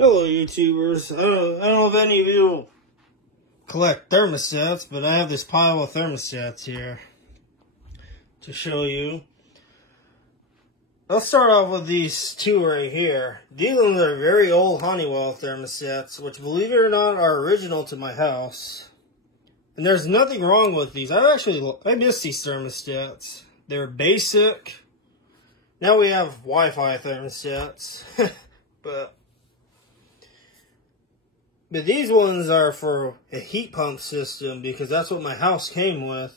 Hello, YouTubers. I don't know if any of you collect thermostats, but I have this pile of thermostats here to show you. Let's start off with these two right here. These ones are very old Honeywell thermostats, which, believe it or not, are original to my house. And there's nothing wrong with these. I miss these thermostats. They're basic. Now we have Wi-Fi thermostats, but these ones are for a heat pump system because that's what my house came with.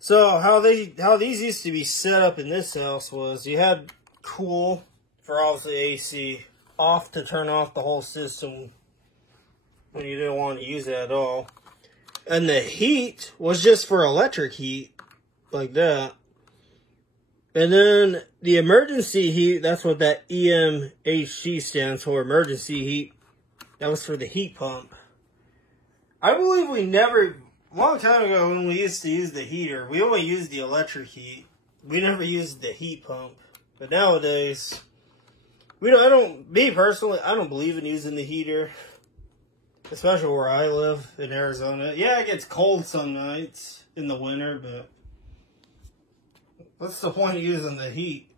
So how these used to be set up in this house was you had cool for obviously AC, off to turn off the whole system when you didn't want to use it at all. And the heat was just for electric heat, like that. And then the emergency heat, that's what that EMHG stands for, emergency heat. That was for the heat pump. I believe a long time ago when we used to use the heater, we only used the electric heat. We never used the heat pump. But nowadays, me personally, I don't believe in using the heater. Especially where I live in Arizona. Yeah, it gets cold some nights in the winter, but what's the point of using the heat?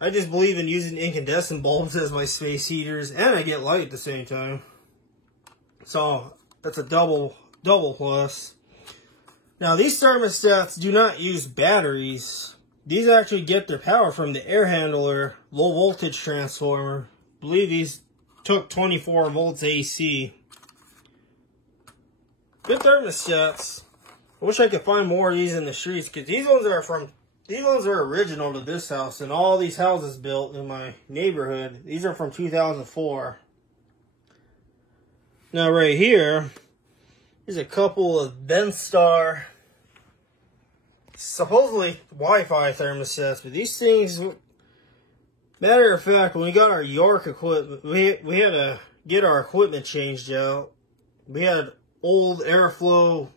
I just believe in using incandescent bulbs as my space heaters, and I get light at the same time. So that's a double plus. Now these thermostats do not use batteries. These actually get their power from the air handler low voltage transformer. I believe these took 24 volts AC. Good thermostats. I wish I could find more of these in the streets because these ones are original to this house, and all these houses built in my neighborhood, these are from 2004. Now right here, there's a couple of Benstar, supposedly Wi-Fi thermostats, but these things, matter of fact, when we got our York equipment, we had to get our equipment changed out. We had old airflow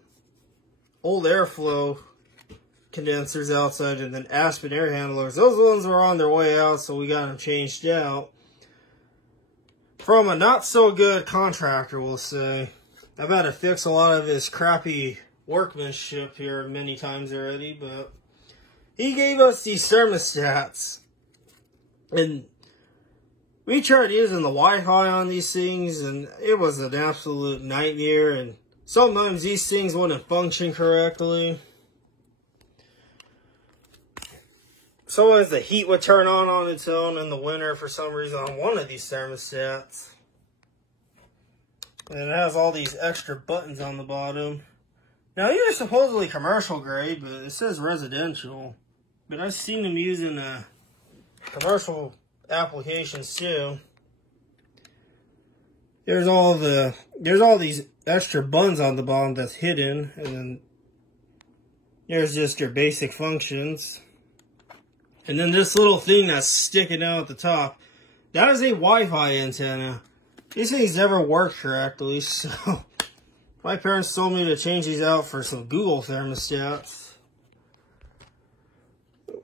condensers outside, and then Aspen air handlers. Those ones were on their way out, so we got them changed out from a not so good contractor, we'll say. I've had to fix a lot of his crappy workmanship here many times already, but he gave us these thermostats, and we tried using the Wi-Fi on these things, and it was an absolute nightmare, and sometimes these things wouldn't function correctly. Sometimes the heat would turn on its own in the winter for some reason on one of these thermostats. And it has all these extra buttons on the bottom. Now, these are supposedly commercial grade, but it says residential. But I've seen them using commercial applications too. There's all these extra buttons on the bottom that's hidden, and then there's just your basic functions. And then this little thing that's sticking out at the top, that is a Wi-Fi antenna. These things never work correctly, so my parents told me to change these out for some Google thermostats.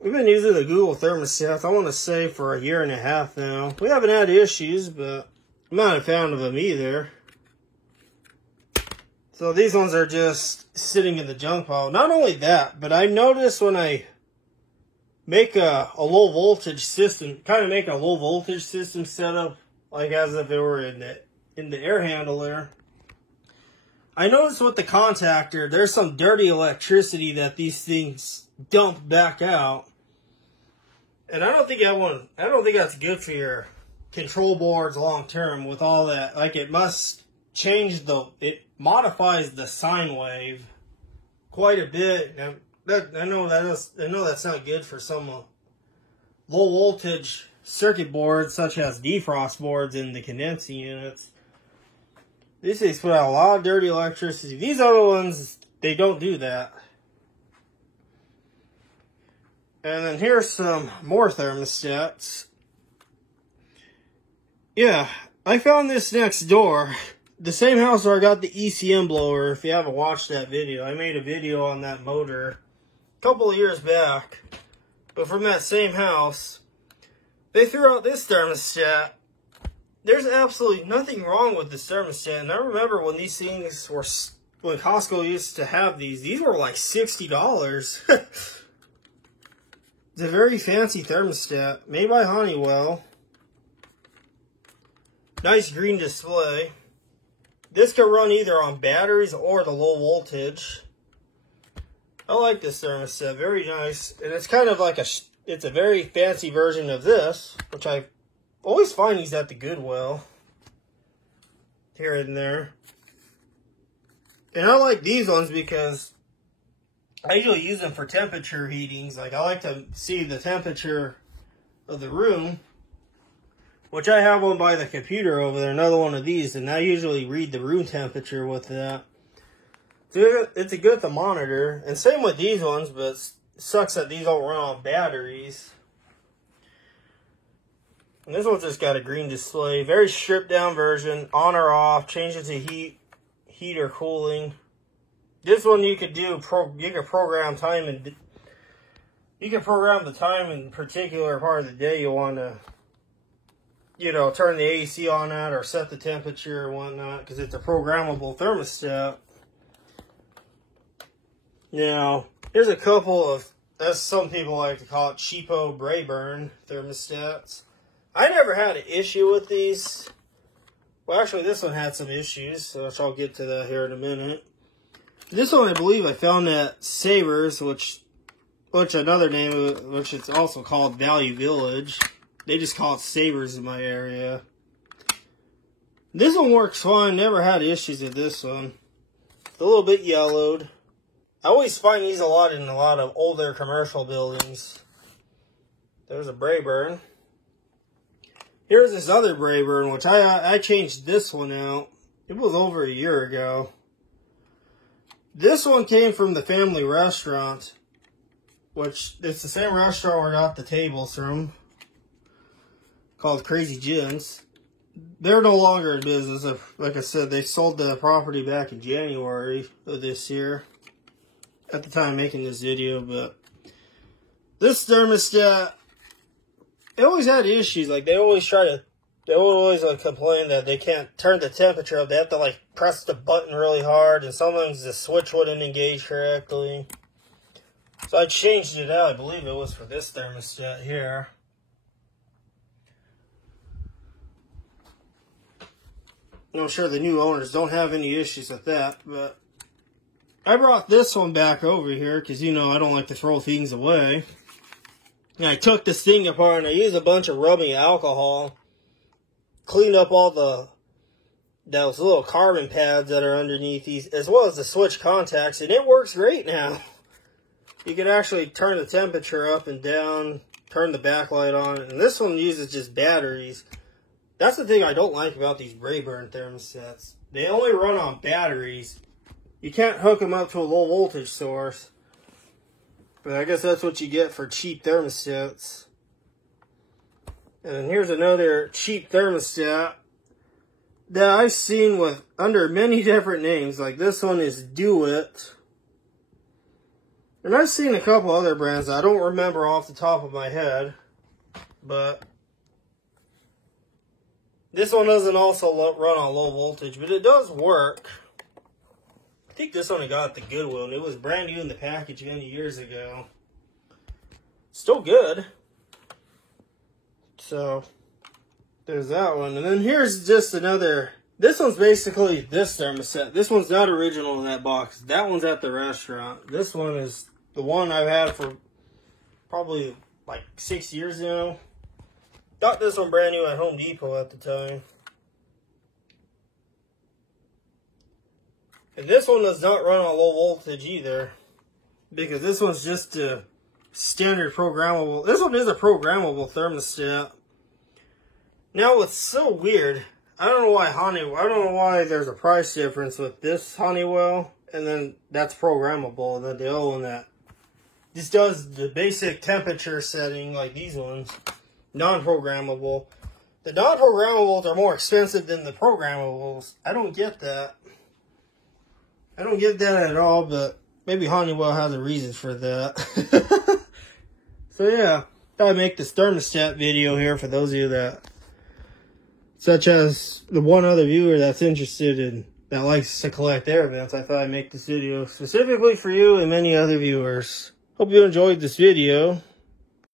We've been using the Google thermostats, I want to say, for a year and a half now. We haven't had issues, but I'm not a fan of them either. So these ones are just sitting in the junk pile. Not only that, but I noticed when I make a low voltage system, setup, like as if it were in the air handler. I noticed with the contactor, there's some dirty electricity that these things dump back out. And I don't think that's good for your control boards long term with all that. Like, it must change it modifies the sine wave quite a bit. Now, I know that's not good for some low voltage circuit boards such as defrost boards in the condensing units. These things put out a lot of dirty electricity. These other ones, they don't do that. And then here's some more thermostats. Yeah, I found this next door. The same house where I got the ECM blower. If you haven't watched that video, I made a video on that motor a couple of years back. But from that same house, they threw out this thermostat. There's absolutely nothing wrong with this thermostat. And I remember when these things were, when Costco used to have these were like $60. It's a very fancy thermostat, made by Honeywell. Nice green display. This can run either on batteries or the low voltage. I like this thermostat, very nice. And it's kind of like it's a very fancy version of this, which I always find these at the Goodwill. Here and there. And I like these ones because I usually use them for temperature heatings. Like, I like to see the temperature of the room, which I have one by the computer over there, another one of these, and I usually read the room temperature with that. So it's a good thermometer, and same with these ones, but it sucks that these don't run on batteries. And this one's just got a green display, very stripped down version, on or off, change it to heat or cooling. This one you could do, you can program time, and you can program the time in particular part of the day you want to, you know, turn the AC on at or set the temperature or whatnot, because it's a programmable thermostat. Now, here's a couple of, as some people like to call it, cheapo Brayburn thermostats. I never had an issue with these. Well, actually, this one had some issues, which I'll get to that here in a minute. This one, I believe, I found at Savers, which another name of it, which it's also called Value Village. They just call it Savers in my area. This one works fine. Never had issues with this one. It's a little bit yellowed. I always find these in a lot of older commercial buildings. There's a Brayburn. Here's this other Brayburn, which I changed this one out. It was over a year ago. This one came from the family restaurant, which it's the same restaurant where I got the tables from, called Crazy Jim's. They're no longer in business. Like I said, they sold the property back in January of this year, at the time making this video. But this thermostat, they always had issues. Like, they always complain that they can't turn the temperature up. They have to, like, press the button really hard, and sometimes the switch wouldn't engage correctly. So I changed it out. I believe it was for this thermostat here. I'm sure the new owners don't have any issues with that, but I brought this one back over here because, you know, I don't like to throw things away. And I took this thing apart and I used a bunch of rubbing alcohol, cleaned up all those little carbon pads that are underneath these, as well as the switch contacts, and it works great now. You can actually turn the temperature up and down, turn the backlight on, and this one uses just batteries. That's the thing I don't like about these Brayburn thermostats. They only run on batteries. You can't hook them up to a low voltage source. But I guess that's what you get for cheap thermostats. And here's another cheap thermostat that I've seen with under many different names. Like, this one is Do It. And I've seen a couple other brands that I don't remember off the top of my head. But this one doesn't also run on low voltage, but it does work. I think this one I got at the Goodwill, and it was brand new in the package many years ago. Still good. So, there's that one. And then here's just another. This one's basically this thermostat. This one's not original in that box. That one's at the restaurant. This one is the one I've had for probably like 6 years now. Got this one brand new at Home Depot at the time. And this one does not run on low voltage either, because this one's just a standard programmable. This one is a programmable thermostat. Now, what's so weird, I don't know why there's a price difference with this Honeywell, and then that's programmable, and then the other one that just does the basic temperature setting like these ones. Non-programmable. The non-programmables are more expensive than the programmables. I don't get that. I don't get that at all, but maybe Honeywell has a reason for that. So yeah, I make this thermostat video here for those of you that, such as the one other viewer that's interested in, that likes to collect air vents. I thought I'd make this video specifically for you and many other viewers. Hope you enjoyed this video.